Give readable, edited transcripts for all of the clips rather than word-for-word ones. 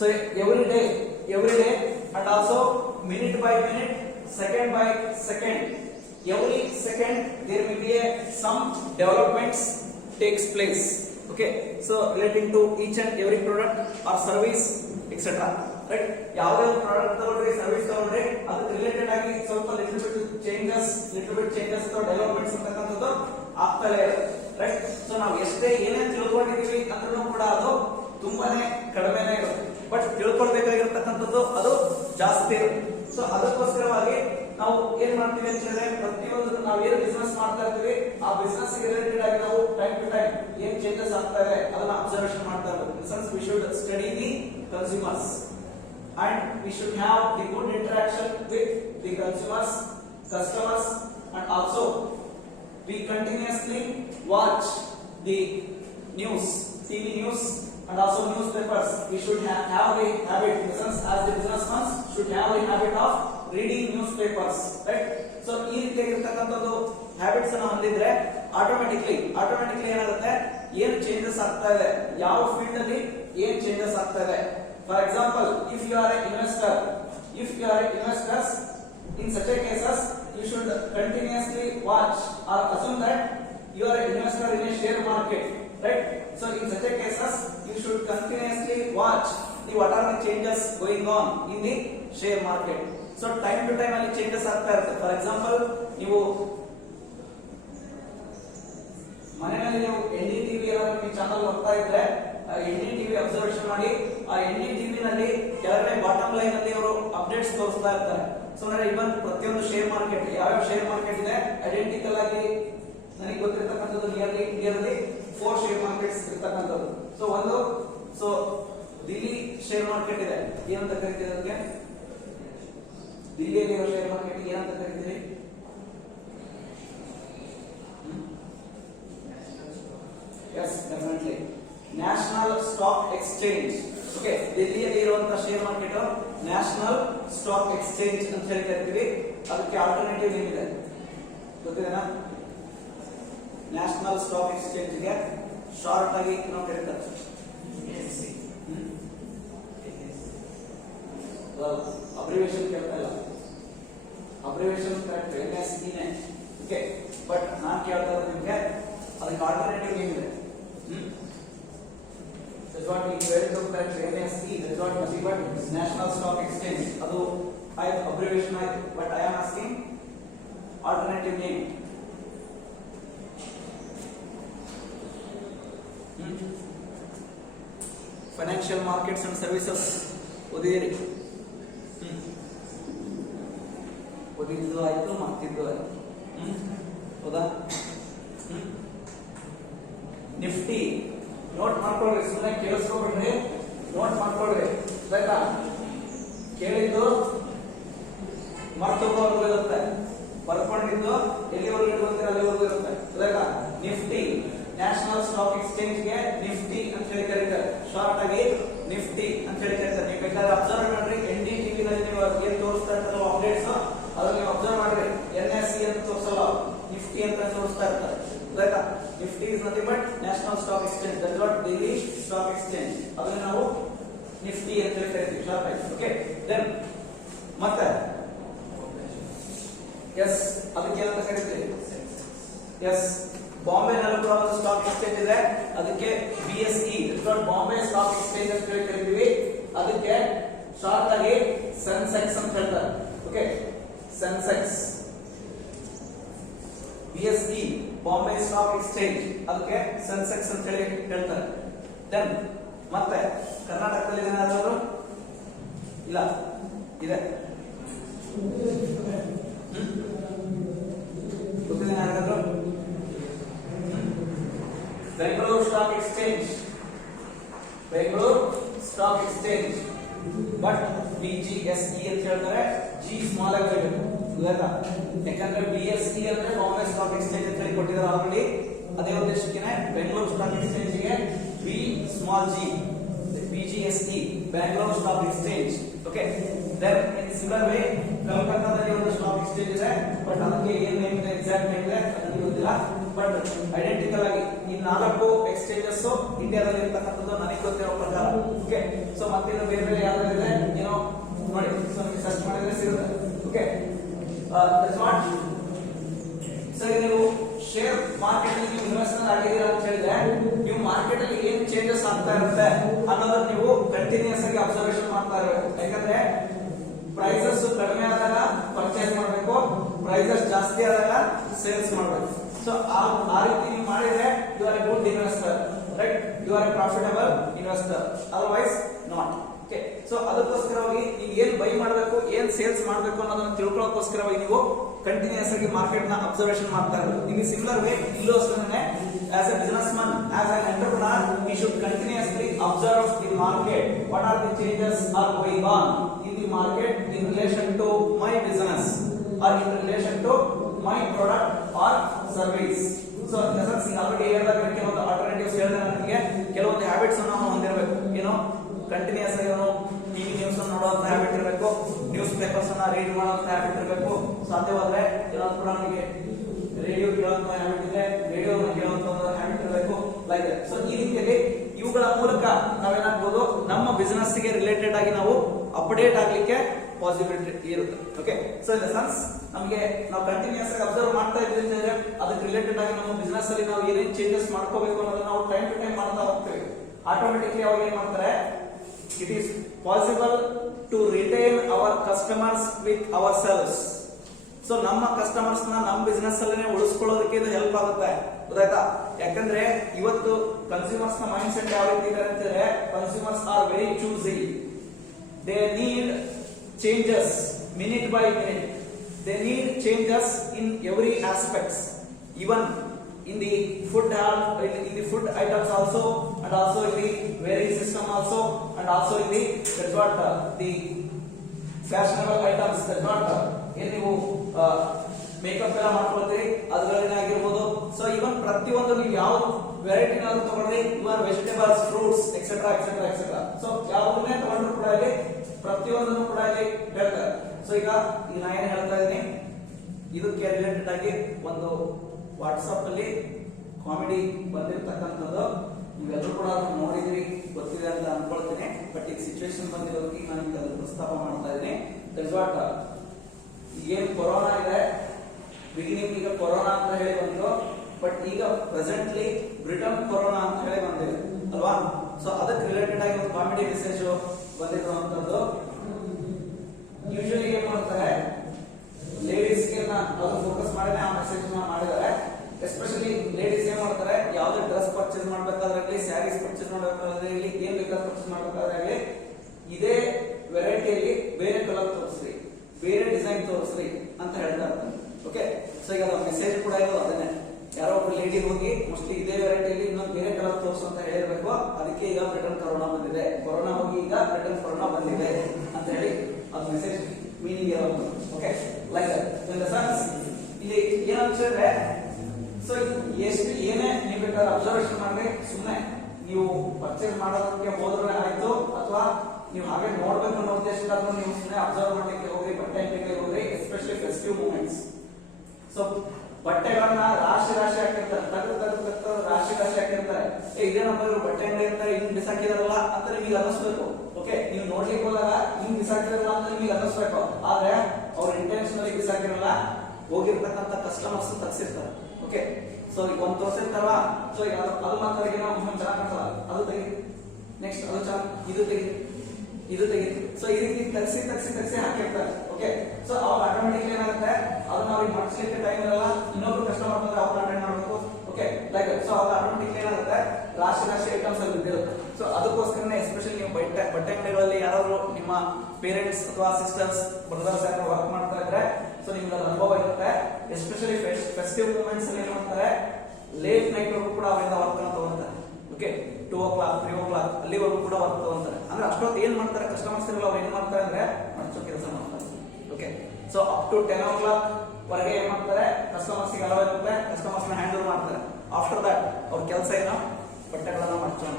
So every day, and also minute by minute, second by second. Every second there may be some developments takes place. Okay, so relating to each and every product or service, etc. Right? ಯಾವುದೇ product ತಗೊಂಡ್ರೆ service ತಗೊಂಡ್ರೆ ಅದಕ್ಕೆ related ಆಗಿ ಸ್ವಲ್ಪ little bit changes developments ಅಂತಕ್ಕಂಥದ್ದು ಆಗ್ತಲೇ ಇರುತ್ತೆ. Right? So ನಾವು ಎಷ್ಟೇ ಏನೇ ತಿಳ್ಕೊಂಡಿದೀವಿ ಅಂದ್ರೂ ಕೂಡ ಅದು ತುಂಬಾನೇ ಕಡಿಮೆನೇ ಇರುತ್ತೆ. ಬಟ್ ತಿಳ್ಕೊಳ್ಬೇಕಾಗಿರ್ತಕ್ಕಂಥದ್ದು ಅದು ಜಾಸ್ತಿ ಇರುತ್ತೆ. ಸೊ ಅದಕ್ಕೋಸ್ಕರವಾಗಿ ನಾವು ಏನ್ ಮಾಡ್ತೀವಿ ಅಂತ ಹೇಳಿದ್ರೆ ಪ್ರತಿಯೊಂದು ನಾವು ಏನು ಬಿಸ್ನೆಸ್ ಮಾಡ್ತಾ ಇರ್ತೀವಿ ಆ ಬಿಸ್ನೆಸ್ ರಿಲೇಟೆಡ್ ಆಗಿ ನಾವು ಟೈಮ್ ಟು ಟೈಮ್ ಏನ್ ಚೇಂಜಸ್ ಆಗ್ತಾ ಇದೆ ಅದನ್ನ ಅಬ್ಸರ್ವೇಷನ್ ಮಾಡ್ತಾ ಇರ್ಬೇಕು. Since we should study the consumers and we should have the good interaction with the consumers, customers, and also we continuously watch the news, TV news, and also newspapers. We should have the habit, in the sense as the businessmen should have the habit of reading newspapers, right? So ಈ ರೀತಿಯಾಗಿರ್ತಕ್ಕಂಥದ್ದು habits ಅನ್ನು ಹೊಂದಿದ್ರೆ automatically ಏನಾಗುತ್ತೆ, ಏನು changes ಆಗ್ತಾ ಇದೆ, ಯಾವ field ಅಲ್ಲಿ ಏನ್ changes ಆಗ್ತಾ ಇದೆ. For example, if you are a investors, in such a cases you should continuously watch or assume that you are an investor in a share market, right? So in such a cases you should continuously watch what are the changes going on in the share market. So time to time ಅಲ್ಲಿ changes ಆಗ್ತಾ ಇರುತ್ತೆ. For example, ನೀವು ಮನೆಯಲ್ಲಿ ನೀವು NDTV ಈ channel ನೋಡ್ತಾ ಇದ್ರೆ NDTV observation ಮಾಡಿ, ಆ NDTV ನಲ್ಲಿ ಕೆಳಗಡೆ ಬಾಟಮ್ ಲೈನ್ ಅಲ್ಲಿ ಅವರು ಅಪ್ಡೇಟ್ಸ್ ತೋರಿಸ್ತಾ ಇರ್ತಾರೆ. ಸೊ ಅಂದ್ರೆ ಇವನ್ ಪ್ರತಿಯೊಂದು ಶೇರ್ ಮಾರ್ಕೆಟ್, ಯಾವ್ಯಾವ ಶೇರ್ ಮಾರ್ಕೆಟ್ ಇದೆ ಐಡೆಂಟಿಕಲ್ ಆಗಿ ನನಗೆ ಗೊತ್ತಿರತಕ್ಕಂಥದ್ದು ನಿಯರ್ಲಿ ಇಂಡಿಯಾದಲ್ಲಿ 4 ಶೇರ್ ಮಾರ್ಕೆಟ್ಸ್ ಇರ್ತಕ್ಕಂಥದ್ದು. ಸೊ ದಿಲ್ಲಿ ಶೇರ್ ಮಾರ್ಕೆಟ್ ಇದೆ, ಏನಂತ ಕರಿತೀವಿ ಅದಕ್ಕೆ? ದಿಲ್ಲಿಯಲ್ಲಿರೋ ಶೇರ್ ಮಾರ್ಕೆಟ್ ಏನಂತ ಕರಿತೀವಿ? Yes, definitely. National Stock Exchange. Okay, ದಿಲ್ಲಿಯಲ್ಲಿ ಇರುವಂತ share market national stock exchange ಅಂತ ಹೇಳಿ ಕರಿತೀವಿ. ಅದಕ್ಕೆ ಆಲ್ಟರ್ನೇಟಿವ್ ನೇಮ್ ಇದೆ, ಗೊತ್ತಿದೆನಾ? ನ್ಯಾಷನಲ್ ಸ್ಟಾಕ್ ಎಕ್ಸ್ಚೇಂಜ್ ಗೆ ಶಾರ್ಟ್ ಆಗಿ ನಾವು ಕರೀತಾರೆ ಅಬ್ರಿವೇಷನ್. ಕೇಳ್ತಾ ಇಲ್ಲ, ಅಬ್ರಿವೇಷನ್ ಕರೆಕ್ಟ್ NSE ನೇ. ಓಕೆ, ಬಟ್ ನಾನು ಕೇಳ್ತಾ ಇರೋದು ನಿಮಗೆ ಅದಕ್ಕೆ ಆಲ್ಟರ್ನೇಟಿವ್ ನೇಮ್ ಇದೆ. That's what we were to that NSE, that's what nothing but National Stock Exchange. Adu I abbreviation I, but I am asking alternative name. Financial markets and services. ಓದಿರಿ, ಓದಿದ್ದು ಆಯ್ತು, ಮಾಡ್ತಿದ್ದು ಆಯ್ತು. ಹೌದಾ? ನಿಫ್ಟಿ ನೋಟ್ ಮಾಡ್ಕೊಳ್ರಿ, ಸುಮ್ಮನೆ ಕೇಳಿಸ್ಕೊಬಿಡ್ರಿ, note ಮಾಡ್ಕೊಳ್ರಿ. ಆಯ್ತಾ? ಕೇಳಿದ್ದು ಮರ್ತೋಗೋರ್ಗು ಇರುತ್ತೆ, ಬರ್ಕೊಂಡಿದ್ದು ಎಲ್ಲಿವರೆಗೂ ಇರುವಂತೆ ಅಲ್ಲಿವರೆಗೂ ಇರುತ್ತೆ. ಆಯ್ತಾ? ನಿಫ್ಟಿ, ನ್ಯಾಷನಲ್ ಸ್ಟಾಕ್ ಎಕ್ಸ್ಚೇಂಜ್ ಗೆ ನಿಫ್ಟಿ ಅಂತ ಹೇಳಿ ಕರೀತಾರೆ, ಶಾರ್ಟ್ ಆಗಿ ನಿಫ್ಟಿ ಅಂತ ಹೇಳಿ ಕರೀತಾರೆ. ನೀವು ಬೇಕಾದ್ರೆ ಅಬ್ಸರ್ವ್ ಮಾಡ್ರಿ, NDTV ನಲ್ಲಿ ನೀವು ಏನ್ ತೋರಿಸ್ತಾ ಇರ್ತಾರೋ ಅಪ್ಡೇಟ್ಸ್ ಅದನ್ನ ನೀವು ಅಬ್ಸರ್ವ್ ಮಾಡ್ರಿ. NSE ಅಂತ ತೋರಿಸಲ್ಲ, ನಿಫ್ಟಿ ಅಂತ ತೋರಿಸ್ತಾ ಇರ್ತಾರೆ. ಆಯ್ತಾ? Nifty is nothing but national stock exchange, that what Delhi stock exchange. ಅದನ್ನ ನಾವು ನಿಫ್ಟಿ ಅಂತ ಹೇಳಿ ಕರಿತೀವಿ, ಶಾರ್ಟ್ ಆಗಿ. ಓಕೆ, ದೆನ್ ಮತ್ತೆ ಎಸ್, ಅದಕ್ಕೆ ಏನಂತ ಕರಿತೀವಿ? ಎಸ್, ಬಾಂಬೆ ನಲ್ಲಿ ಕೂಡ ಒಂದು ಸ್ಟಾಕ್ ಎಕ್ಸ್ಚೇಂಜ್ ಇದೆ, ಅದಕ್ಕೆ BSE, ಬಾಂಬೆ ಸ್ಟಾಕ್ ಎಕ್ಸ್ಚೇಂಜ್ ಅಂತ ಹೇಳಿ ಕರಿತೀವಿ. ಅದಕ್ಕೆ ಶಾರ್ಟ್ ಆಗಿ ಸೆನ್ಸೆಕ್ಸ್ ಅಂತ ಹೇಳ್ತಾರೆ. Okay, Sensex, BSE Bombay stock exchange, ಅದಕ್ಕೆ ಸೆನ್ಸೆಕ್ಸ್ ಅಂತ ಹೇಳಿ ಹೇಳ್ತಾರೆ. ದೆನ್ ಮತ್ತೆ ಕರ್ನಾಟಕದಲ್ಲಿ ಏನಾದ್ರು ಇಲ್ಲ ಇದೆ, ಗೊತ್ತಿದೆ ಯಾರಾದ್ರೂ? Bengaluru stock exchange, Bengaluru stock exchange, but BGSE ಅಂತ ಹೇಳ್ತಾರೆ, G ಸ್ಮಾಲ್ ಆಗಿರಬೇಕು. ಯಾಕಂದ್ರೆ BSE ಅಂದ್ರೆ ಬಾಂಬೆ ಸ್ಟಾಕ್ ಎಕ್ಸ್ಚೇಂಜ್ ಅಂತ ಹೇಳಿ ಕೊಟ್ಟಿದ್ದಾರೆ ಆಲ್ರೆಡಿ. ಅದೇ ಉದ್ದೇಶಕ್ಕೆ ಬೆಂಗಳೂರು ಸ್ಟಾಕ್ ಎಕ್ಸ್ಚೇಂಜ್ ಗೆ B small G, BGSE, Bengaluru stock exchange. Okay, then in similar way ಕಲ್ಕತ್ತಾದಲ್ಲಿ ಒಂದು ಸ್ಟಾಕ್ ಎಕ್ಸ್ಚೇಂಜ್ ಇದೆ, ಬಟ್ ಅದಕ್ಕೆ ಏನ್ ನೇಮ್ ಇದೆ, ಎಕ್ಸಾಕ್ಟ್ ನೇಮ್ ಇದೆ ನನಗೆ ಗೊತ್ತಿಲ್ಲ. ಬಟ್ ಐಡೆಂಟಿಕಲ್ ಆಗಿ ಈ 4 ಎಕ್ಸ್ಚೇಂಜಸ್ ಇಂಡಿಯಾದಲ್ಲಿ ಇರತಕ್ಕಂಥದ್ದು ನನಗೆ ಗೊತ್ತಿರೋ ಪ್ರಕಾರ. ಓಕೆ ಸೊ ಮತ್ತೆ ಇದು ಬೇರೆ ಬೇರೆ ಯಾವ್ದು ಇದೆ ಏನೋ ನೋಡಿ ಸೊ ನೀವು ಸರ್ಚ್ ಮಾಡಿದ್ರೆ ಸಿಗುತ್ತೆ ಓಕೆ ದಟ್ಸ್ ವಾಟ್ ಸೊ ನೀವು ಶೇರ್ ಮಾರ್ಕೆಟ್ ಅಲ್ಲಿ ನೀವು ಇನ್ವೆಸ್ಟರ್ ಆಗಿದ್ದೀರಾ ಅಂತ ಹೇಳಿದ್ರೆ ನೀವು ಮಾರ್ಕೆಟ್ ಅಲ್ಲಿ ಏನ್ ಚೇಂಜಸ್ ಆಗ್ತಾ ಇರುತ್ತೆ ಅನ್ನೋದನ್ನ ನೀವು ಕಂಟಿನ್ಯೂಸ್ ಆಗಿ ಅಬ್ಸರ್ವೇಷನ್ ಮಾಡ್ತಾ ಇರಬೇಕು ಯಾಕಂದ್ರೆ ಪ್ರೈಸಸ್ ಕಡಿಮೆ ಆದಾಗ ಪರ್ಚೇಸ್ ಮಾಡಬೇಕು ಪ್ರೈಸಸ್ ಜಾಸ್ತಿ ಆದಾಗ ಸೇಲ್ಸ್ ಮಾಡಬೇಕು ಸೊ ಆ ರೀತಿ ನೀವು ಮಾಡಿದ್ರೆ you are a good investor right you are a profitable investor otherwise not okay so ಅದಕ್ಕೋಸ್ಕರವಾಗಿ ನೀವು ಏನ್ ಬೈ ಮಾಡಬೇಕು ಏನ್ ಸೇಲ್ಸ್ ಮಾಡಬೇಕು ಅನ್ನೋದನ್ನ ತಿಳ್ಕೊಳ್ಳೋಕೋಸ್ಕರವಾಗಿ ನೀವು ಕಂಟಿನ್ಯೂಸ್ ಆಗಿ ಮಾರ್ಕೆಟ್ ನ ಅಬ್ಸರ್ವೇಷನ್ ಮಾಡ್ತಾ ಇರೋದು ನಿಮಗೆ ಸಿಮಿಲರ್ ವೇ ಇಲ್ಲೂ ಅಷ್ಟೇ as a businessman as an entrepreneur we should continuously observe the market what are the changes are going on in the market in relation to my business or in relation to my product or service so in essence ಈಗ already ಹೇಳಿದಾಗ ಕೆಲವೊಂದು alternatives ಹೇಳಿದ್ರೆ ನನಗೆ ಕೆಲವೊಂದು habits ಅನ್ನು ನಾವು ಹೊಂದಿರಬೇಕು ಏನೋ ಕಂಟಿನ್ಯೂಸ್ ಆಗಿ ನಾವು ಟಿವಿ ನ್ಯೂಸ್ ಅನ್ನು ನೋಡುವಂತ ಹ್ಯಾಬಿಟ್ ಇರಬೇಕು ನ್ಯೂಸ್ ಪೇಪರ್ಸ್ ಅನ್ನ ರೀಡ್ ಮಾಡುವಂತ ಹ್ಯಾಬಿಟ್ ಇರಬೇಕು ಸಾಧ್ಯವಾದ್ರೆ ಏನಾದ್ರು ಕೂಡ ನಮಗೆ ರೇಡಿಯೋ ಕೇಳುವಂತ ಹ್ಯಾಬಿಟ್ ಇದೆ ರೇಡಿಯೋ ಕೇಳುವಂತ ಹ್ಯಾಬಿಟ್ ಇರಬೇಕು ಲೈಕ್ ದಟ್ ಸೊ ಈ ರೀತಿಯಲ್ಲಿ ಇವುಗಳ ಮೂಲಕ ನಾವೇನಾಗಬಹುದು ನಮ್ಮ ಬಿಸಿನೆಸ್ ಗೆ ರಿಲೇಟೆಡ್ ಆಗಿ ನಾವು ಅಪ್ಡೇಟ್ ಆಗ್ಲಿಕ್ಕೆ ಪಾಸಿಬಿಲಿಟಿ ಇರುತ್ತೆ okay so in the sense ನಮಗೆ ನಾವು ಕಂಟಿನ್ಯೂಸ್ ಆಗಿ ಅಬ್ಸರ್ವ್ ಮಾಡ್ತಾ ಇದ್ದೀವಿ ಅಂದ್ರೆ ಅದಕ್ಕೆ ರಿಲೇಟೆಡ್ ಆಗಿ ನಮ್ಮ ಬಿಸಿನೆಸ್ ಅಲ್ಲಿ ನಾವು ಏನೇನು ಚೇಂಜಸ್ ಮಾಡ್ಕೋಬೇಕು ಅನ್ನೋದನ್ನ ನಾವು ಟೈಮ್ ಟು ಟೈಮ್ ಮಾಡ್ತಾ ಹೋಗ್ತೇವೆ ಆಟೋಮೆಟಿಕ್ಲಿ ಅವಾಗ ಏನ್ ಮಾಡ್ತಾರೆ it is possible to retain our customers with our sales so ನಮ್ಮ ಕಸ್ಟಮರ್ಸ್ ನ ನಮ್ಮ ಬಿಸಿನೆಸ್ ಅಲ್ಲೇ ಉಳಿಸ್ಕೊಳ್ಳೋದಕ್ಕೆ ಇದು ಹೆಲ್ಪ್ ಆಗುತ್ತೆ ಗೊತ್ತಾಯ್ತಾ ಯಾಕಂದ್ರೆ ಇವತ್ತು ಕನ್ಸ್ಯೂಮರ್ಸ್ ನ ಮೈಂಡ್ ಸೆಟ್ ಯಾವ ರೀತಿ ಇದೆ ಅಂತಂದ್ರೆ consumers are very choosy they need changes minute by minute they need changes in every aspects even in the food items also and also in the wearing system also and also in the that's what the fashionable items that's what ಏನು ನೀವು makeup ಎಲ್ಲ ಮಾಡ್ಕೊಳ್ತೀರಿ ಅದ್ರಲ್ಲಿನ ಆಗಿರ್ಬೋದು so ಇವನ್ ಪ್ರತಿಯೊಂದು ನೀವು ಯಾವ variety ನಾದ್ರು ತಗೊಳ್ಳಿ even vegetables fruits etcetera etcetera etcetera so ಯಾವುದನ್ನೇ ತಗೊಂಡ್ರು ಕೂಡ ಇಲ್ಲಿ ಪ್ರತಿಯೊಂದನ್ನು ಕೂಡ ಇಲ್ಲಿ ಹೇಳ್ತಾರೆ ಸೊ ಈಗ ನಾ ಏನ್ ಹೇಳ್ತಾ ಇದ್ದೀನಿ ಇದಕ್ಕೆ ರಿಲೇಟೆಡ್ ಆಗಿ ಒಂದು ವಾಟ್ಸ್ಆಪ್ ಅಲ್ಲಿ ಕಾಮಿಡಿ ಬಂದಿರತಕ್ಕಂಥದ್ದು ನೀವೆಲ್ಲರೂ ಕೂಡ ಅದನ್ನು ನೋಡಿದ್ರಿ ಗೊತ್ತಿದೆ ಅಂತ ಅನ್ಕೊಳ್ತೀನಿ ಬಟ್ ಈಗ ಸಿಚುವೇಶನ್ ಬಂದಿರೋದಕ್ಕೆ ನಾನು ನಿಮ್ಗೆ ಅದನ್ನು ಪ್ರಸ್ತಾಪ ಮಾಡ್ತಾ ಇದ್ದೀನಿ ದಟ್ಸ್ ವಾಟ್ ಏನ್ ಕೊರೋನಾ ಇದೆ ಬಿಗಿನಿಂಗ್ ಈಗ ಕೊರೋನಾ ಅಂತ ಹೇಳಿ ಬಂತು ಬಟ್ ಈಗ ಪ್ರೆಸೆಂಟ್ಲಿ ಬ್ರಿಟನ್ ಕೊರೋನಾ ಅಂತ ಹೇಳಿ ಬಂದಿದೆ ಅಲ್ವಾ ಸೊ ಅದಕ್ಕೆ ರಿಲೇಟೆಡ್ ಆಗಿ ಒಂದು ಕಾಮಿಡಿ ಮೆಸೇಜ್ ಬಂದಿರುವಂತದ್ದು ಯೂಶಲಿ ಏನ್ ಮಾಡ್ತಾರೆ ಲೇಡೀಸ್ ಗೆ ಅದು ಫೋಕಸ್ ಮಾಡಿ ಆ ಮೆಸೇಜ್ ಮಾಡಿದ್ದಾರೆ ಎಸ್ಪೆಷಲಿ ಲೇಡೀಸ್ ಏನ್ ಮಾಡ್ತಾರೆ ಯಾವ್ದೇ ಡ್ರೆಸ್ ಪರ್ಚೇಸ್ ಮಾಡ್ಬೇಕಾದ್ರೆ ಸ್ಯಾರೀಸ್ ಪರ್ಚೇಸ್ ಮಾಡ್ಬೇಕಾದ್ರೆ ಏನ್ ಬೇಕಾದ್ರೂ ಪರ್ಚೇಸ್ ಮಾಡ್ಬೇಕಾದ್ರೆ ಇದೇ ವೆರೈಟಿಯಲ್ಲಿ ಬೇರೆ ಕಲರ್ ತೋರಿಸ್ರಿ ಬೇರೆ ಡಿಸೈನ್ ತೋರಿಸ್ರಿ ಅಂತ ಹೇಳ್ತಾ ಇರ್ತಾರೆ ಓಕೆ ಸೊ ಈಗ ಮೆಸೇಜ್ ಕೂಡ ಇರೋದು ಅದನ್ನೇ ಯಾರೋ ಒಬ್ಬ ಲೇಡಿ ಹೋಗಿ ಮೋಸ್ಟ್ಲಿ ಇದೇ ವೆರೈಟಿಯಲ್ಲಿ ಇನ್ನೊಂದು ಬೇರೆ ಕಲರ್ ತೋರಿಸು ಅಂತ ಹೇಳಿರ್ಬೇಕು ಅದಕ್ಕೆ ಈಗ ಬ್ರಿಟನ್ ಕೊರೋನಾ ಬಂದಿದೆ ಕೊರೋನಾ ಹೋಗಿ ಈಗ ಬ್ರಿಟನ್ ಕೊರೋನಾ ಬಂದಿದೆ ಅಂತ ಹೇಳಿ ಅದು ಮೆಸೇಜ್ ಮೀನಿಂಗ್ ಇರೋದು okay like in the sense ಇಲ್ಲಿ ಏನಂತ ಹೇಳಿದ್ರೆ ಸೊ ಎಷ್ಟು ಏನೇ ನೀವು ಬೇಕಾದ್ರೆ ಅಬ್ಸರ್ವೇಷನ್ ಮಾಡಿ ಸುಮ್ಮನೆ ನೀವು ಪರ್ಚೇಸ್ ಮಾಡೋದಕ್ಕೆ ಹೋದ್ರೆ ಆಯ್ತು ಅಥವಾ ನೀವು ಹಾಗೆ ನೋಡ್ಬೇಕು ಅನ್ನೋ ಉದ್ದೇಶಕ್ಕಾದ್ರೂ ನೀವು ಸುಮ್ಮನೆ ಅಬ್ಸರ್ವ್ ಮಾಡ್ಲಿಕ್ಕೆ ಹೋಗ್ರಿ ಬಟ್ಟೆ ಅಂಗಡಿಗೆ ಹೋಗ್ರಿ ಎಸ್ಪೆಷಲಿ ಫೆಸ್ಟಿವ್ ಮೂಮೆಂಟ್ಸ್ ಸೊ ಬಟ್ಟೆಗಳನ್ನ ರಾಶಿ ರಾಶಿ ಹಾಕಿರ್ತಾರೆ ತೆಗೆದು ರಾಶಿ ರಾಶಿ ಹಾಕಿರ್ತಾರೆ ಇದೇನಪ್ಪ ಇವರು ಬಟ್ಟೆ ಅಂಗಡಿ ಇರ್ತಾರೆ ಹಿಂಗ್ ಬಿಸಾಕಿದಾರಲ್ಲ ಅಂತ ನಿಮಗೆ ಅನ್ನಿಸ್ಬೇಕು ಓಕೆ ನೀವು ನೋಡ್ಲಿಕ್ಕೆ ಹೋದಾಗ ಹಿಂಗ್ ಬಿಸಾಕಿರಲ್ಲ ಅಂತ ನಿಮಗೆ ಅನ್ನಿಸ್ಬೇಕು ಆದ್ರೆ ಅವ್ರ ಇಂಟೆನ್ಷನಲಿ ಬಿಸಾಕಿರಲ್ಲ ಹೋಗಿರ್ತಕ್ಕಂಥ ಕಸ್ಟಮರ್ಸ್ ತಗ್ಸಿರ್ತಾರೆ ಓಕೆ ಸೊ ಈಗ ಒಂದು ತೋರಿಸಿರ್ತಾರಲ್ಲ ಸೊ ಈಗ ಅದು ಮಾತ್ರ ಏನೋ ಚೆನ್ನಾಗಿ ಕಾಣಿಸಲ್ಲ ಅದು ತೆಗಿ ನೆಕ್ಸ್ಟ್ ಅದು ಚೆನ್ನಾಗಿ ಇದು ತೆಗಿ ಸೊ ಈ ರೀತಿ ತರಿಸಿ ಹಾಕಿರ್ತಾರೆ ಓಕೆ ಸೊ ಅವಾಗ ಆಟೋಮೆಟಿಕ್ಲಿ ಏನಾಗುತ್ತೆ ಅದು ನಾವು ಮಾಡಿಸ್ಲಿಕ್ಕೆ ಟೈಮ್ ಇರಲ್ಲ ಇನ್ನೊಬ್ರು ಕಸ್ಟಮರ್ ಬಂದ್ರೆ ಅವ್ರು ಅಟೆಂಡ್ ಮಾಡಬೇಕು ಓಕೆ ಲೈಕ್ ಸೊ ಅವಾಗ ಆಟೋಮೆಟಿಕ್ಲಿ ಏನಾಗುತ್ತೆ ರಾಶಿ ಐಟಮ್ಸ್ ಅಲ್ಲಿ ಬಿದ್ದಿರುತ್ತೆ ಸೊ ಅದಕ್ಕೋಸ್ಕರನೇ ಎಸ್ಪೆಷಲಿ ನೀವು ಬಟ್ಟೆ ಅಂಗಡಿಗಳಲ್ಲಿ ಯಾರಾದ್ರು ನಿಮ್ಮ ಪೇರೆಂಟ್ಸ್ ಅಥವಾ ಸಿಸ್ಟರ್ಸ್ ಬ್ರದರ್ಸ್ ಯಾರು ವರ್ಕ್ ಮಾಡ್ತಾ ಇದ್ರೆ ಸೊ ನಿಮ್ಗೆ ಅದು ಅನುಭವ ಇರುತ್ತೆ ಎಸ್ಪೆಷಲಿ ಫೆಸ್ಟಿವ್ ಮೂಮೆಂಟ್ಸ್ ಅಲ್ಲಿ ಏನ್ ಮಾಡ್ತಾರೆ ಲೇಟ್ ನೈಟ್ ವರೆಗೂ ಕೂಡ ಅವರಿಂದ ವರ್ಕ್ ಅನ್ನು ತಗೊಂತಾರೆ ಓಕೆ 2 o'clock 3 o'clock ಅಲ್ಲಿವರೆಗೂ ಕೂಡ ವರ್ಕ್ ತಗೊಂತಾರೆ ಅಂದ್ರೆ ಅಷ್ಟೊತ್ತು ಏನ್ ಮಾಡ್ತಾರೆ ಕಸ್ಟಮರ್ಸ್ ಇರಲ್ಲ ಅವ್ರು ಏನ್ ಮಾಡ್ತಾರೆ ಅಂದ್ರೆ ಮಡಚೋ ಕೆಲಸ ಮಾಡ್ತಾರೆ okay so up to 10 o'clock ವರೆಗೆ ಏನ್ ಮಾಡ್ತಾರೆ ಕಸ್ಟಮರ್ಸ್ ಗೆ ಅಲೋ ಇರುತ್ತೆ ಕಸ್ಟಮರ್ಸ್ ನ ಹ್ಯಾಂಡಲ್ ಮಾಡ್ತಾರೆ ಆಫ್ಟರ್ ದಟ್ ಅವ್ರ ಕೆಲಸ ಏನೋ ಬಟ್ಟೆಗಳನ್ನ ಮಡಚೋಣ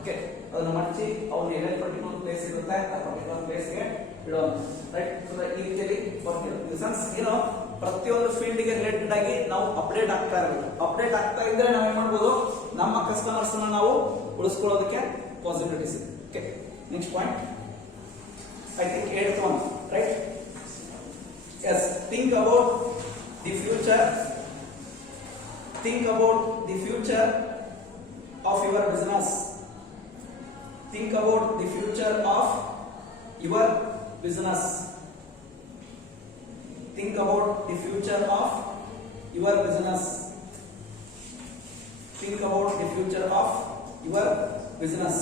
ಓಕೆ ಅದನ್ನ ಮಡಚಿ ಅವ್ರು ಏನೇನು ಪರ್ಟಿಕ್ಯುಲರ್ ಪ್ಲೇಸ್ ಇರುತ್ತೆ ಆ ಪರ್ಟಿಕ್ಯುಲರ್ ಪ್ಲೇಸ್ಗೆ ಇಡೋಣ ರೈಟ್ ಸೊ ಈ ರೀತಿಯಲ್ಲಿ ವರ್ಕ್ ಇರುತ್ತೆ ಸೆನ್ಸ್ ಏನೋ ಪ್ರತಿಯೊಂದು ಫೀಲ್ಡ್ ಗೆ ರಿಲೇಟೆಡ್ ಆಗಿ ನಾವು ಅಪ್ಡೇಟ್ ಆಗ್ತಾ ಇರಬೇಕು ಅಪ್ಡೇಟ್ ಆಗ್ತಾ ಇದ್ರೆ ನಾವು ಏನ್ ಮಾಡ್ಬೋದು ನಮ್ಮ ಕಸ್ಟಮರ್ಸ್ ನಾವು ಉಳಿಸ್ಕೊಳ್ಳೋದಕ್ಕೆ possibilities. Okay, next point. I think 8th one, right? Yes, think about the future. Think about the future of your business. Think about the future of your business. Think about the future of your business. Think about the future of your business.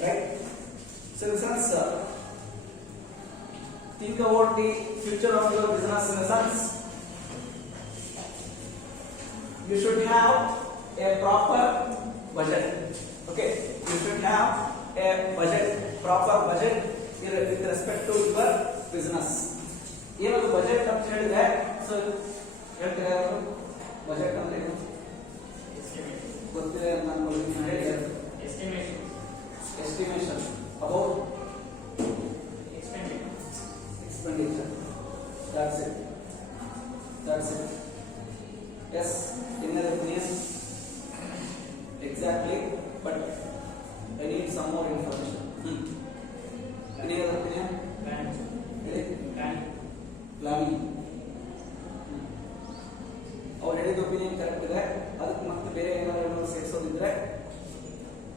Right? So in the sense, think about the future of your business in the sense, you should have a proper budget. Okay, you should have a budget, proper budget with respect to your business. ಏನದು budget ಅಂತ ಹೇಳಿದ್ರೆ, so ಹೇಳ್ತೀರಾ ಯಾರು budget ಅಂದ್ರೆ ಗೊತ್ತಿದೆ ನಾನು ಹೇಳಿ. Estimation about expenditure. That's it. Yes, any other opinion? Exactly, but I need some more information. Any other opinion? Planning. ಅವ್ರು ಹೇಳಿದ ಒಪಿನಿಯನ್ ಕರೆಕ್ಟ್ ಇದೆ. ಅದಕ್ಕೆ ಮತ್ತೆ ಬೇರೆ ಏನಾದ್ರು ಸೇರಿಸೋದಿದ್ರೆ,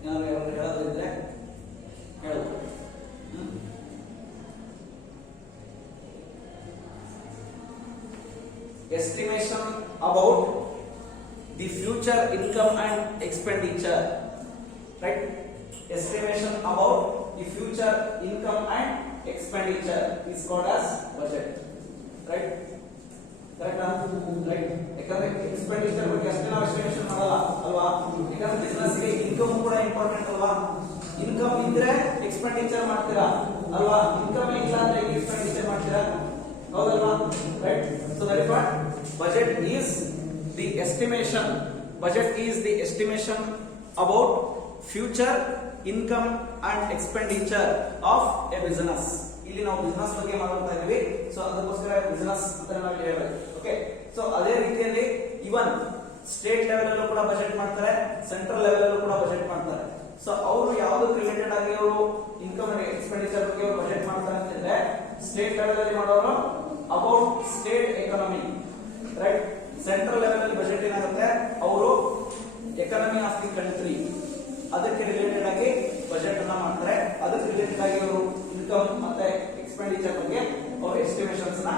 ಏನಾದ್ರು ಹೇಳೋದಿದ್ರೆ ಹೇಳ್ಬೋದು. Estimation about the future income and expenditure, right? Estimation about the future income and expenditure is called as budget, right? Correct? Right? ಯಾಕಂದ್ರೆ ಎಕ್ಸ್ಪೆಂಡಿಚರ್ ಬಗ್ಗೆ ಅಷ್ಟೇ ನಾವು ಎಸ್ಟಿಮೇಷನ್ ಮಾಡಲ್ಲ ಅಲ್ವಾ? ಯಾಕಂದ್ರೆ ಬಿಸ್ನೆಸ್ ಗೆ ಇನ್ಕಮ್ ಕೂಡ ಇಂಪಾರ್ಟೆಂಟ್ ಅಲ್ವಾ? ಇನ್ಕಮ್ ಇದ್ರೆ ಎಕ್ಸ್ಪೆಂಡಿಚರ್ ಮಾಡ್ತೀರಾ ಅಲ್ವಾ? ಇನ್ಕಮ್ ಇಲ್ಲ ಅಂದ್ರೆ ಎಕ್ಸ್ಪೆಂಡಿಚರ್ ಮಾಡ್ತೀರಾ? ಹೌದಲ್ವಾ? Right? So that is what budget is the estimation. Budget is the estimation about future income and expenditure of a business. ಇಲ್ಲಿ ನಾವು ಬಿಸ್ನೆಸ್ ಬಗ್ಗೆ ಮಾತಾಡ್ತಾ ಇದೀವಿ, ಸೊ ಅದಕ್ಕೋಸ್ಕರ ಬಿಸ್ನೆಸ್ ಅಂತ ನಾವು ಹೇಳಬೇಕು. ಓಕೆ, ಸೊ ಅದೇ ರೀತಿಯಲ್ಲಿ ಇವನ್ ಸ್ಟೇಟ್ ಲೆವೆಲ್ ಅಲ್ಲೂ ಕೂಡ ಬಜೆಟ್ ಮಾಡ್ತಾರೆ, ಸೆಂಟ್ರಲ್ ಲೆವೆಲ್ ಅಲ್ಲೂ ಕೂಡ ಬಜೆಟ್ ಮಾಡ್ತಾರೆ. ಸೊ ಅವರು ಯಾವುದಕ್ಕೆ ರಿಲೇಟೆಡ್ ಆಗಿ ಅವರು ಇನ್ಕಮ್ ಅಂಡ್ ಎಕ್ಸ್ಪೆಂಡಿಚರ್ ಬಗ್ಗೆ ಅವರು ಬಜೆಟ್ ಮಾಡ್ತಾರೆ ಅಂತಂದ್ರೆ, ಸ್ಟೇಟ್ ಲೆವೆಲ್ ಅಲ್ಲಿ ಮಾಡೋರು about state economy, right? Central level ಅಲ್ಲಿ ಬಜೆಟ್ ಏನಾಗುತ್ತೆ, ಅವರು ಎಕಾನಮಿ ಆಫ್ ದಿ ಕಂಟ್ರಿ ಅದಕ್ಕೆ ರಿಲೇಟೆಡ್ ಆಗಿ ಬಜೆಟ್ ಅನ್ನ ಮಾಡ್ತಾರೆ. ಅದಕ್ಕೆ ರಿಲೇಟೆಡ್ ಆಗಿ ಅವರು ಇನ್ಕಮ್ ಮತ್ತೆ ಎಕ್ಸ್ಪೆಂಡಿಚರ್ ಬಗ್ಗೆ ಅವರು ಎಸ್ಟಿಮೇಷನ್ಸ್ ನ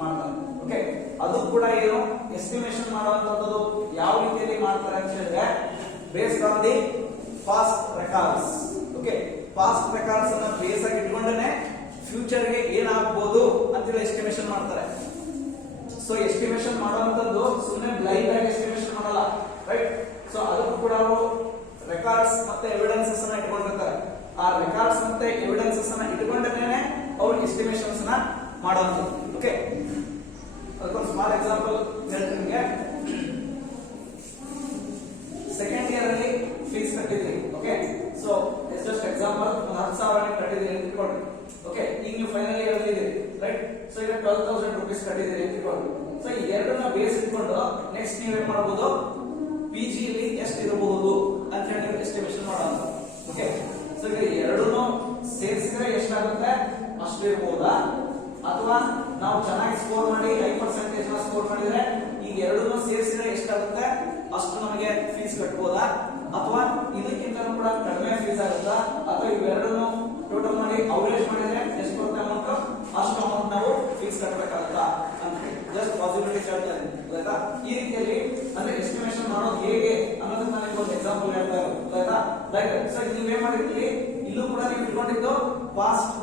ಮಾಡ್ತಾರೆ. ಓಕೆ, ಅದು ಕೂಡ ಏನು ಎಸ್ಟಿಮೇಷನ್ ಮಾಡುವಂತದ್ದು ಯಾವ ರೀತಿಯಲ್ಲಿ ಮಾಡ್ತಾರೆ ಅಂತ ಹೇಳಿದ್ರೆ, based on the past records. Okay, past records ಅನ್ನ ಬೇಸ್ ಆಗಿ ಇಟ್ಕೊಂಡೇ ಫ್ಯೂಚರ್ ಗೆ ಏನಾಗಬಹುದು ಅಂತೇಳಿ ಎಸ್ಟಿಮೇಷನ್ ಮಾಡ್ತಾರೆ. ಸೊ ಎಸ್ಟಿಮೇಷನ್ ಮಾಡುವಂತದ್ದು ಸುಮ್ಮನೆ ಬ್ಲೈಂಡ್ ಆಗಿ ಎಸ್ಟಿಮೇಷನ್ ಮಾಡಲ್ಲ, ರೈಟ್? ಸೊ ಅದಕ್ಕೂ ಕೂಡ ಅವರು ರೆಕಾರ್ಡ್ಸ್ ಮತ್ತೆ ಎವಿಡೆನ್ಸಸ್ ಅನ್ನ ಇಟ್ಕೊಂಡಿರ್ತಾರೆ. ಆ ರೆಕಾರ್ಡ್ಸ್ ಮತ್ತೆ ಎವಿಡೆನ್ಸಸ್ ಅನ್ನ ಇಟ್ಕೊಂಡೇನೆ ಅವರು ಎಸ್ಟಿಮೇಷನ್ಸ್ ನ ಮಾಡುವಂತದ್ದು. ಓಕೆ, ಅದಕ್ಕೊಂದು ಸ್ಮಾಲ್ ಎಕ್ಸಾಂಪಲ್ ಹೇಳ್ತೀನಿ ನಿಮಗೆ. ಸೆಕೆಂಡ್ ಇಯರ್ ಅಲ್ಲಿ ಫೀಸ್ ಕಟ್ಟಿದ್ರಿ. ಓಕೆ, ಸೊ ಜಸ್ಟ್ ಎಕ್ಸಾಂಪಲ್ 10,000 ಕಟ್ಟಿದ್ರಿ ಅಂತ ಇಟ್ಕೊಳ್ಳಿ. ಓಕೆ, ಈಗ ನೀವು ಫೈನಲ್ ಇಯರ್ ಅಲ್ಲಿ ಇದ್ದೀರಿ, ರೈಟ್? ಸೊ ಈಗ 12,000 ರೂಪೀಸ್ ಕಟ್ಟಿದ್ರಿ ಅಂತ ಇಟ್ಕೊಳ್ಳಿ. ಸೊ ಈ ಎರಡನ್ನ ಬೇಸ್ ಇಟ್ಕೊಂಡು ನೆಕ್ಸ್ಟ್ ನೀವೇನ್ ಮಾಡಬಹುದು, ಪಿಜಿ ಅಲ್ಲಿ ಎಷ್ಟು ಇರಬಹುದು ಅಂತ ಹೇಳಿ ನೀವು ಎಸ್ಟಿಮೇಷನ್ ಮಾಡೋದು. ಓಕೆ, ಸೊ ಈಗ ಎರಡನ್ನೂ ಸೇರಿಸಿದ್ರೆ ಎಷ್ಟಾಗುತ್ತೆ ಅಷ್ಟು ಇರಬಹುದಾ, ಅಥವಾ ನಾವು ಚೆನ್ನಾಗಿ ಸ್ಕೋರ್ ಮಾಡಿ 5% ನ ಸ್ಕೋರ್ ಮಾಡಿದ್ರೆ ಈಗ ಎರಡನ್ನೂ ಸೇರಿಸಿದ್ರೆ ಎಷ್ಟಾಗುತ್ತೆ ಅಷ್ಟು ನಮಗೆ ಫೀಸ್ ಕಟ್ಟಬಹುದಾ, ಅಥವಾ ಇದಕ್ಕಿಂತ ಕೂಡ ಕಡಿಮೆ ಫೀಸ್ ಆಗುತ್ತಾ, ಅಥವಾ ಇವೆರಡನ್ನೂ ಟೋಟಲ್ ಮಾಡಿ ಅವರೇಜ್ ಮಾಡಿದ್ರೆ ಎಷ್ಟು ಬರುತ್ತೆ ಅಮೌಂಟ್ ಅಷ್ಟು ಅಮೌಂಟ್ ನಾವು ಫೀಸ್ ಕಟ್ಟಬೇಕಾಗುತ್ತಾ ಅಂತ ಹೇಳಿ ಜಸ್ಟ್ ಪಾಸಿಬಿಲಿಟೀಸ್ ಹೇಳ್ತಾ ಇದ್ದೀನಿ. ಆಯ್ತಾ? ಈ ರೀತಿಯಲ್ಲಿ ಅಂದ್ರೆ ಎಸ್ಟಿಮೇಷನ್ ಮಾಡೋದು ಹೇಗೆ ಅನ್ನೋದನ್ನ ನಾನು ಒಂದು ಎಕ್ಸಾಂಪಲ್ ಹೇಳ್ತಾ ಇರೋದು. ಆಯ್ತಾ? ರೈಟ್. ಸೊ ನೀವೇನ್ ಮಾಡಿರ್ತೀರಿ, ಇಲ್ಲೂ ಕೂಡ ನೀವು ಇಟ್ಕೊಂಡಿದ್ದು ಪಾಸ್ಟ್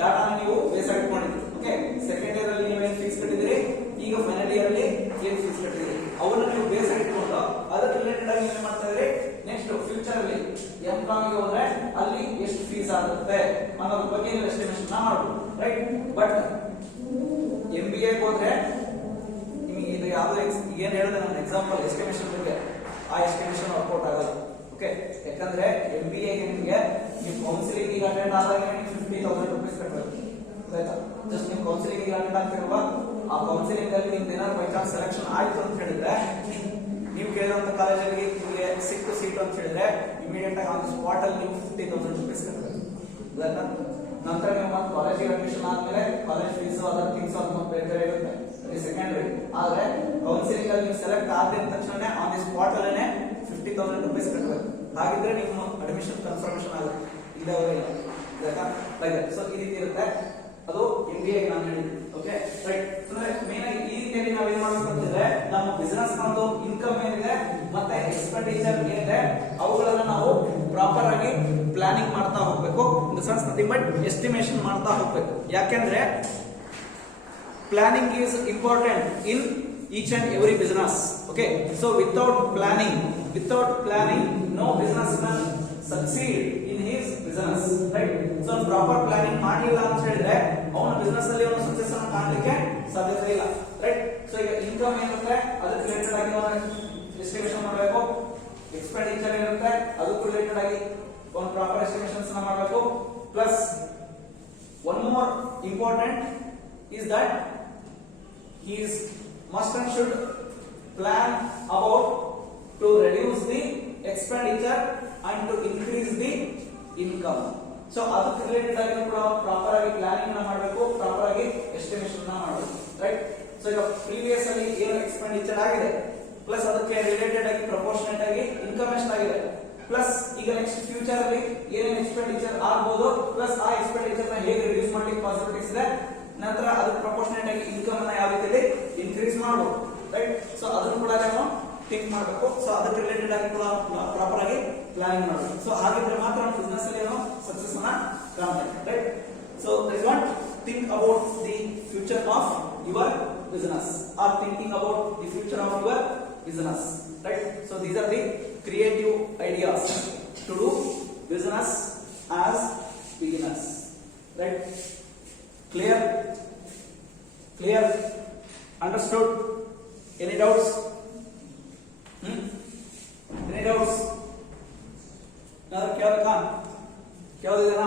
ಡಾಟಾ ನೀವು ಬೇಸ್ ಆಗಿ ಇಟ್ಕೊಂಡಿದ್ರಿ. ಓಕೆ, ಸೆಕೆಂಡ್ ಇಯರ್ ಅಲ್ಲಿ ನೀವೇನ್ ಫೀಸ್ ಕಟ್ಟಿದಿರಿ, ಈಗ ಫೈನಲ್ ಇಯರ್ ಅಲ್ಲಿ ಏನ್ ಫೀಸ್ ಕಟ್ಟಿದಿರಿ ಅವನ್ನ ನೀವು ಬೇಸ್ ಆಗಿ ಇಟ್ಕೊಂಡು ಅದಕ್ಕೆ ರಿಲೇಟೆಡ್ ಆಗಿ ಏನ್ ಮಾಡ್ತಾ ಇದ್ರಿ, ನೆಕ್ಸ್ಟ್ ಫ್ಯೂಚರ್ ಅಲ್ಲಿ ಎಂ.ಕಾಮ್ ಗೆ ಹೋದ್ರೆ ಅಲ್ಲಿ ಎಷ್ಟು ಫೀಸ್ ಆಗುತ್ತೆ ಅನ್ನೋದ್ರ ಬಗ್ಗೆ ನೀವು ಎಸ್ಟಿಮೇಷನ್ ಮಾಡಬಹುದು, ರೈಟ್? ಬಟ್ MBA ಹೋದ್ರೆ ನಿಮಗೆ ಇದು ಯಾವ್ದು ಏನ್ ಹೇಳಿದೆ ನನ್ನ ಎಕ್ಸಾಂಪಲ್ ಎಸ್ಟಿಮೇಷನ್ ಬಗ್ಗೆ, ಆ ಎಸ್ಟಿಮೇಷನ್ ವರ್ಕೌಟ್ ಆಗಲ್ಲ. ಓಕೆ, ಯಾಕಂದ್ರೆ MBA ಗೆ ನಿಮಗೆ ನೀವು ಕೌನ್ಸಿಲಿಂಗ್ ಗೆ ಅಟೆಂಡ್ ಆದಾಗ 50,000 ರೂಪೀಸ್ ಕಟ್ಟಬೇಕು. ಆಯ್ತಾ? ಜಸ್ಟ್ ನೀವು ಕೌನ್ಸಿಲಿಂಗ್ ಗೆ ಅಟೆಂಡ್ ಆಗ್ತಿರುವ ಆ ಕೌನ್ಸಿಲಿಂಗ್ ಅಲ್ಲಿ ನಿಮ್ದು ಏನಾದ್ರು ಬೈ ಚಾನ್ಸ್ ಸೆಲೆಕ್ಷನ್ ಆಯ್ತು ಅಂತ ಹೇಳಿದ್ರೆ ನೀವು ಕೇಳಿದಂತ ಕಾಲೇಜಲ್ಲಿ ನಿಮಗೆ ಸಿಕ್ಕು ಸೀಟ್ ಅಂತ ಹೇಳಿದ್ರೆ ಇಮಿಡಿಯೇಟ್ ಆಗಿ ಆನ್ ಸ್ಪಾಟ್ ಅಲ್ಲಿ ನೀವು 50,000 ರೂಪೀಸ್ ಕಟ್ಟಬೇಕು. ನಂತರ ನೀವು ಮತ್ತೆ ಕಾಲೇಜಿಗೆ ಅಡ್ಮಿಷನ್ ಆದ್ಮೇಲೆ ಕಾಲೇಜ್ ಫೀಸ್ ಅದರ್ ಥಿಂಗ್ಸ್ ಅಂತ ಬೇರೆ ಬೇರೆ ಇರುತ್ತೆ, ಅದು ಸೆಕೆಂಡರಿ. ಆದ್ರೆ ಕೌನ್ಸಿಲಿಂಗ್ ಅಲ್ಲಿ ನೀವು ಸೆಲೆಕ್ಟ್ ಆಗಿದ ತಕ್ಷಣ ಆನ್ ದಿ ಸ್ಪಾಟ್ ಅಲ್ಲೇ 50,000 ರೂಪೀಸ್ ಕಟ್ಟಬೇಕು. ಹಾಗಿದ್ರೆ ನಿಮ್ಮ ಅಡ್ಮಿಷನ್ ಕನ್ಫರ್ಮೇಶನ್ ಆಗುತ್ತೆ. ಇಲ್ಲವರೆಲ್ಲ ಸೊ ಈ ರೀತಿ ಇರುತ್ತೆ. ಅದು MBA ನಾನು ಹೇಳಿದ್ದು. Okay right. ಅಂದ್ರೆ ಮೇನ್ ಆಗಿ ಈ ರೀತಿಯಲ್ಲಿ ನಾವು ಏನ್ ಮಾಡಬೇಕು ಅಂತಂದ್ರೆ ನಮ್ಮ ಬಿಸಿನೆಸ್ ನದು ಇನ್ಕಮ್ ಏನಿದೆ ಮತ್ತೆ ಎಕ್ಸ್ಪೆಂಡಿಚರ್ ಏನಿದೆ ಅವುಗಳನ್ನ ನಾವು ಪ್ರಾಪರ್ ಆಗಿ ಪ್ಲಾನಿಂಗ್ ಮಾಡ್ತಾ ಹೋಗ್ಬೇಕು. In the sense nothing but estimation ಮಾಡ್ತಾ ಹೋಗ್ಬೇಕು. ಯಾಕೆಂದ್ರೆ planning is important in each and every business. Okay, so without planning no businessman succeed in his business, right? So proper planning ಮಾಡಿಲ್ಲ ಅಂತ ಹೇಳಿದ್ರೆ ಅವನ ಬಿಸಿನೆಸ್ ಅಲ್ಲಿ ಅವನು ಸಕ್ಸಸ್ ಅನ್ನು ಕಾಣಲಿಕ್ಕೆ ಸಾಧ್ಯತೆ ಇಲ್ಲ, ರೈಟ್? ಸೊ ಈಗ ಇನ್ಕಮ್ ಏನಿರುತ್ತೆ ಅದಕ್ಕೆ ರಿಲೇಟೆಡ್ ಆಗಿ ನಾವು ಎಸ್ಟಿಮೇಷನ್ ಮಾಡಬೇಕು. ಎಕ್ಸ್ಪೆಂಡಿಚರ್ ಏನಿರುತ್ತೆ ಅದಕ್ಕೂ ರಿಲೇಟೆಡ್ ಆಗಿ ಒಂದು ಪ್ರಾಪರ್ ಎಸ್ಟಿಮೇಷನ್ಸ್ ಅನ್ನು ಮಾಡಬೇಕು. Plus one more important is that he is must and should plan about to reduce the expenditure and to increase the income. So ಅದಕ್ಕೆ ರಿಲೇಟೆಡ್ ಆಗಿ ಕೂಡ ಪ್ರಾಪರ್ ಆಗಿ ಪ್ಲಾನಿಂಗ್ ಅನ್ನು ಮಾಡಬೇಕು, ಪ್ರಾಪರ್ ಆಗಿ ಎಸ್ಟಿಮೇಷನ್ ಅನ್ನು ಮಾಡಬೇಕು, ರೈಟ್? ಸೊ ಈಗ ಪ್ರೀವಿಯಸ್ ಅಲ್ಲಿ ಏನು ಎಕ್ಸ್ಪೆಂಡಿಚರ್ ಆಗಿದೆ ಪ್ಲಸ್ ಅದಕ್ಕೆ ರಿಲೇಟೆಡ್ ಆಗಿ ಪ್ರಪೋರ್ಷನೇಟ್ ಆಗಿ ಇನ್ಕಮ್ ಎಷ್ಟಾಗಿದೆ, ಪ್ಲಸ್ ಈಗ ನೆಕ್ಸ್ಟ್ ಫ್ಯೂಚರ್ ಅಲ್ಲಿ ಏನೇನು ಎಕ್ಸ್ಪೆಂಡಿಚರ್ ಆಗಬಹುದು, ಪ್ಲಸ್ ಆ ಎಕ್ಸ್ಪೆಂಡಿಚರ್ ನ ಹೇಗೆ ರಿಡ್ಯೂಸ್ ಮಾಡ್ಲಿಕ್ಕೆ ಪಾಸಿಬಿಲಿಟೀಸ್ ಇದೆ, ನಂತರ ಅದಕ್ಕೆ ಪ್ರಪೋರ್ಷನೇಟ್ ಆಗಿ ಇನ್ಕಮ್ ಅನ್ನ ಯಾವ ರೀತಿಯಲ್ಲಿ ಇನ್ಕ್ರೀಸ್ ಮಾಡಬಹುದು, ರೈಟ್? ಸೊ ಅದನ್ನು ಕೂಡ ನಾವು ಥಿಂಕ್ ಮಾಡಬೇಕು. ಸೊ ಅದಕ್ಕೆ ರಿಲೇಟೆಡ್ ಆಗಿ ಕೂಡ ಪ್ರಾಪರ್ ಆಗಿ ಪ್ಲಾನಿಂಗ್ ಮಾಡಬೇಕು. ಸೊ ಹಾಗಿದ್ರೆ ಮಾತ್ರ ನಮ್ಮ ಬಿಸ್ನೆಸ್ ಅಲ್ಲಿ ನಾವು ಸಕ್ಸಸ್ ಅನ್ನ ಕಾಣ್ತೇವೆ, right? So that what think about the future of your business are thinking about the future of your business, right? So these are the creative ideas to do business as beginners, right? Clear? Understood? Any doubts? Any doubts? क्या क्या दे देना?